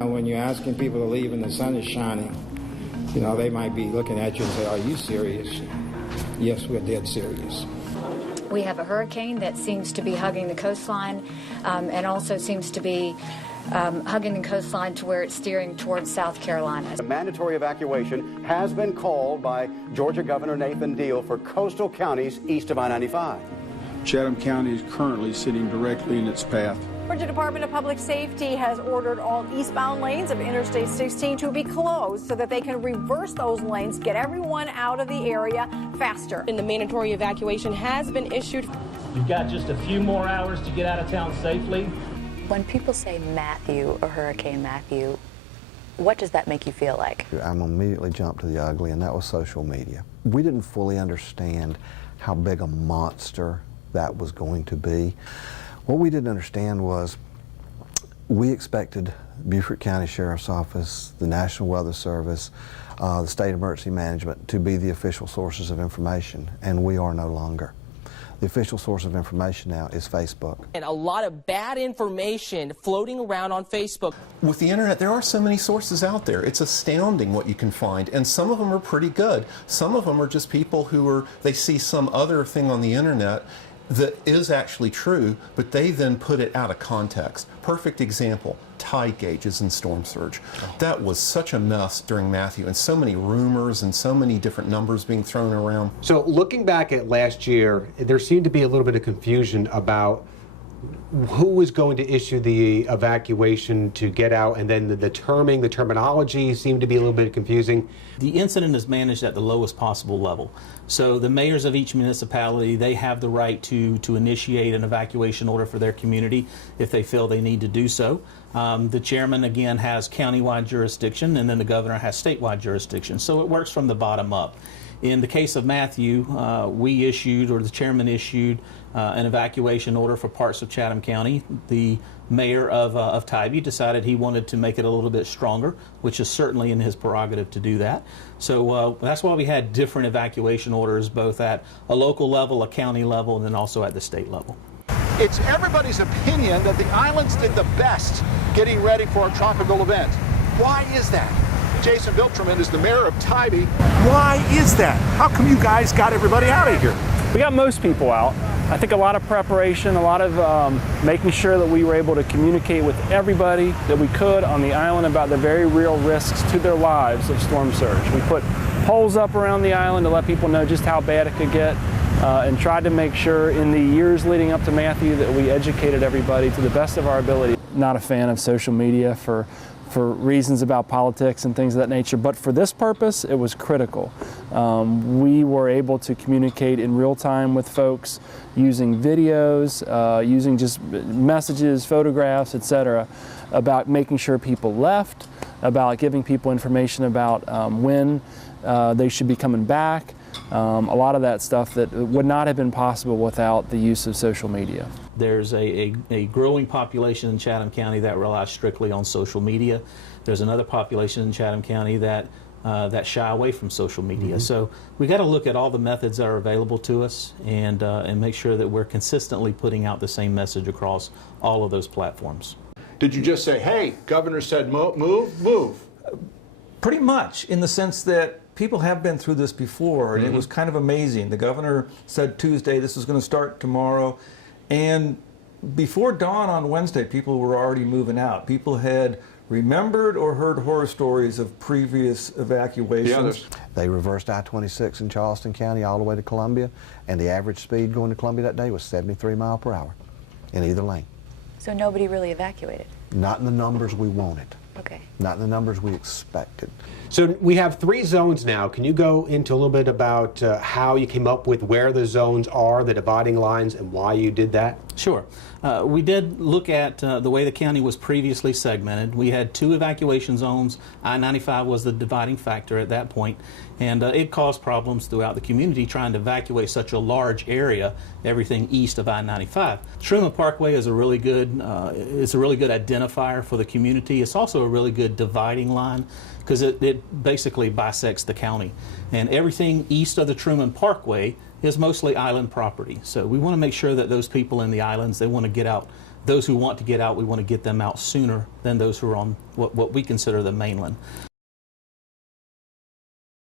When you're asking people to leave and the sun is shining, you know, they might be looking at you and say, are you serious? Yes, we're dead serious. We have a hurricane that seems to be hugging the coastline and also seems to be hugging the coastline to where it's steering towards South Carolina. A mandatory evacuation has been called by Georgia Governor Nathan Deal for coastal counties east of I-95. Chatham County is currently sitting directly in its path. Georgia Department of Public Safety has ordered all eastbound lanes of Interstate 16 to be closed so that they can reverse those lanes, get everyone out of the area faster. And the mandatory evacuation has been issued. You've got just a few more hours to get out of town safely. When people say Matthew or Hurricane Matthew, what does that make you feel like? I'm immediately jumped to the ugly, and that was social media. We didn't fully understand how big a monster that was going to be. What we didn't understand was we expected Beaufort County Sheriff's Office, the National Weather Service, the State Emergency Management to be the official sources of information, and we are no longer. The official source of information now is Facebook. And a lot of bad information floating around on Facebook. With the internet, there are so many sources out there. It's astounding what you can find, and some of them are pretty good. Some of them are just people they see some other thing on the internet that is actually true, but they then put it out of context. Perfect example, tide gauges and storm surge. That was such a mess during Matthew, and so many rumors and so many different numbers being thrown around. So looking back at last year, there seemed to be a little bit of confusion about who was going to issue the evacuation to get out, and then the terminology seemed to be a little bit confusing. The incident is managed at the lowest possible level. So the mayors of each municipality, they have the right to initiate an evacuation order for their community if they feel they need to do so. The chairman, again, has countywide jurisdiction, and then the governor has statewide jurisdiction. So it works from the bottom up. In the case of Matthew, we issued, or the chairman issued, an evacuation order for parts of Chatham County. The mayor of Tybee decided he wanted to make it a little bit stronger, which is certainly in his prerogative to do that. So that's why we had different evacuation orders, both at a local level, a county level, and then also at the state level. It's everybody's opinion that the islands did the best getting ready for a tropical event. Why is that? Jason Viltruman is the mayor of Tybee. Why is that? How come you guys got everybody out of here? We got most people out. I think a lot of preparation, a lot of making sure that we were able to communicate with everybody that we could on the island about the very real risks to their lives of storm surge. We put poles up around the island to let people know just how bad it could get, and tried to make sure in the years leading up to Matthew that we educated everybody to the best of our ability. Not a fan of social media for reasons about politics and things of that nature, but for this purpose, it was critical. We were able to communicate in real time with folks using videos, using just messages, photographs, etc., about making sure people left, about giving people information about when they should be coming back. A lot of that stuff that would not have been possible without the use of social media. There's a growing population in Chatham County that relies strictly on social media. There's another population in Chatham County that shy away from social media. Mm-hmm. So we got to look at all the methods that are available to us and make sure that we're consistently putting out the same message across all of those platforms. Did you just say, hey, governor said move? Pretty much, in the sense that people have been through this before, and it was kind of amazing. The governor said Tuesday, this is going to start tomorrow, and before dawn on Wednesday, people were already moving out. People had remembered or heard horror stories of previous evacuations. They reversed I-26 in Charleston County all the way to Columbia, and the average speed going to Columbia that day was 73 miles per hour in either lane. So nobody really evacuated? Not in the numbers we wanted. Okay. Not in the numbers we expected. So we have 3 zones now. Can you go into a little bit about how you came up with where the zones are, the dividing lines, and why you did that? Sure. We did look at the way the county was previously segmented. We had 2 evacuation zones. I-95 was the dividing factor at that point, and it caused problems throughout the community trying to evacuate such a large area, everything east of I-95. Truman Parkway is a really good identifier for the community. It's also a really good dividing line because it basically bisects the county, and everything east of the Truman Parkway is mostly island property. So we want to make sure that those people in the islands, they want to get out those who want to get out, we want to get them out sooner than those who are on what we consider the mainland.